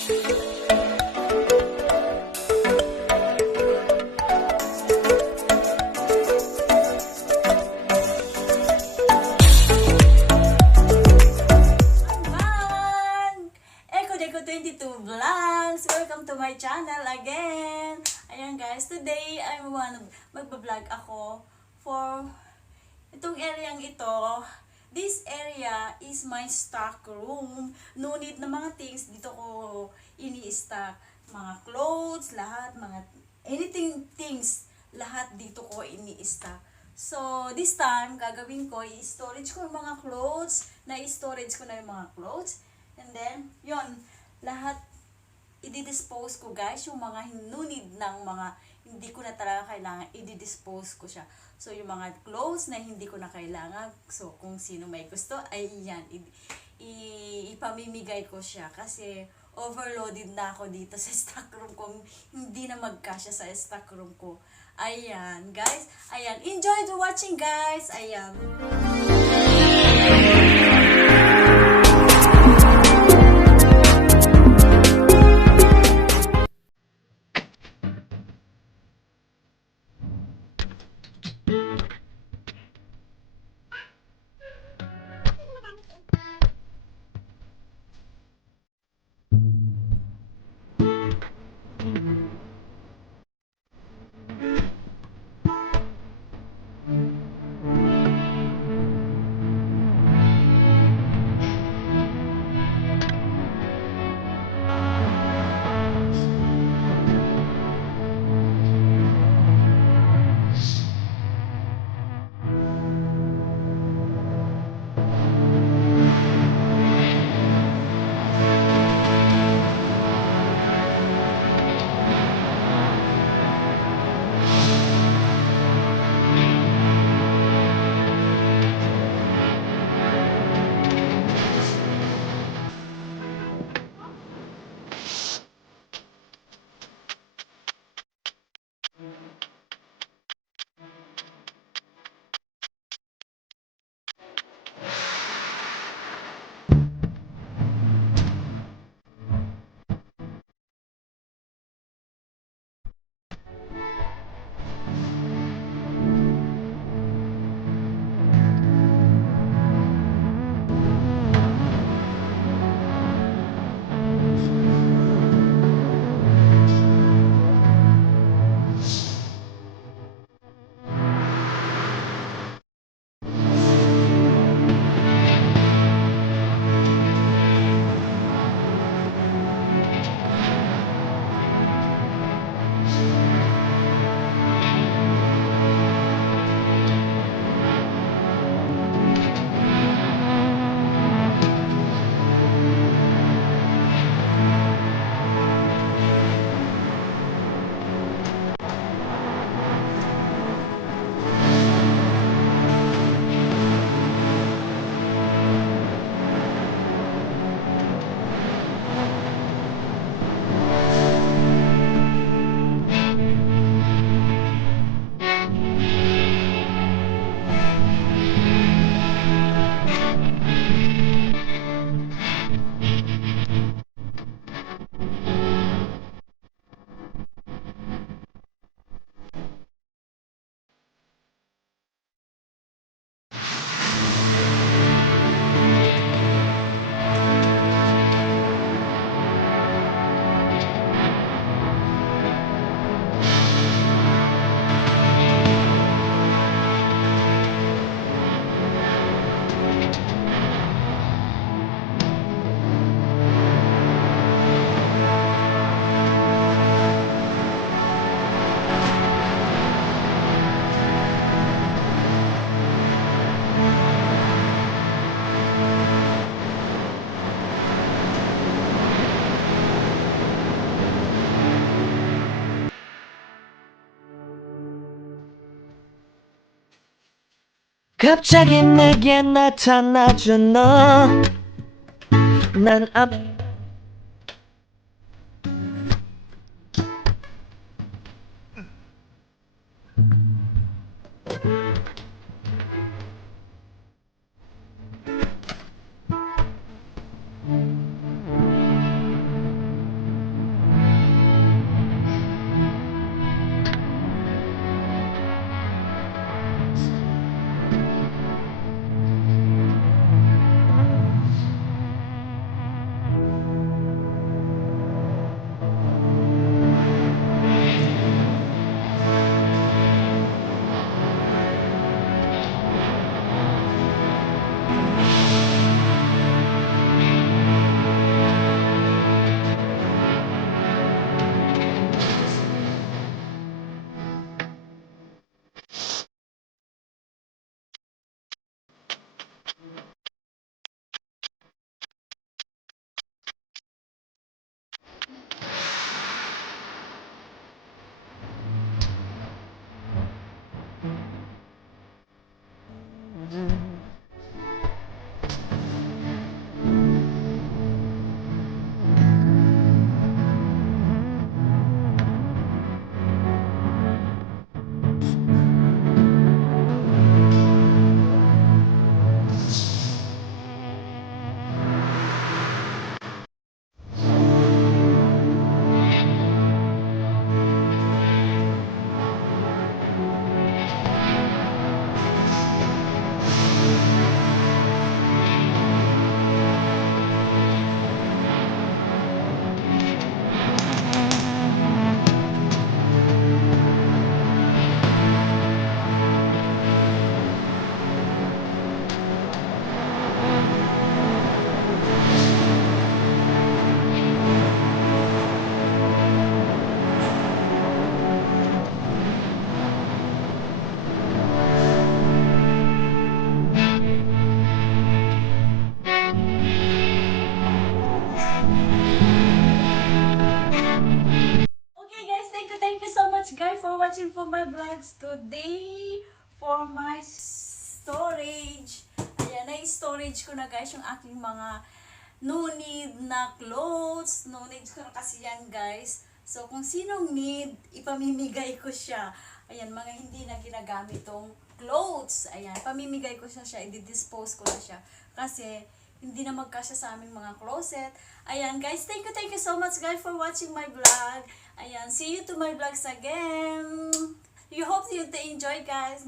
22 Vlogs! Welcome to my channel again! Ayan guys, today I magbablog ako for itong areang ito. This area is my stock room. No need na mga things. Dito ko ini-stock. Mga clothes, lahat, mga anything things. Lahat dito ko ini-stock. So, this time, gagawin ko, i-storage ko yung mga clothes. Na-storage ko na yung mga clothes. And then, yon lahat i-dispose ko guys, yung mga hinunid ng mga hindi ko na talaga kailangan, i-dispose ko siya. So yung mga clothes na hindi ko na kailangan, so kung sino may gusto, ay yan, ipamimigay ko siya kasi overloaded na ako dito sa stock room ko, hindi na magkasya sa stock room ko. Ayan guys, ayan, enjoy the watching guys, ayan. 갑자기 내게 나타나준 너. 난 my vlogs today for my storage. Ayan, na-storage ko na guys yung aking mga no need na clothes. No need ko na kasi yan guys. So kung sinong need, ipamimigay ko siya. Ayan, mga hindi na ginagamit tong clothes. Ayan, pamimigay ko siya, i-dispose ko na siya. Kasi hindi na magkasya sa aming mga closet. Ayan guys, thank you so much guys for watching my vlog. Ayan, see you to my vlogs again. You hope you to enjoy guys.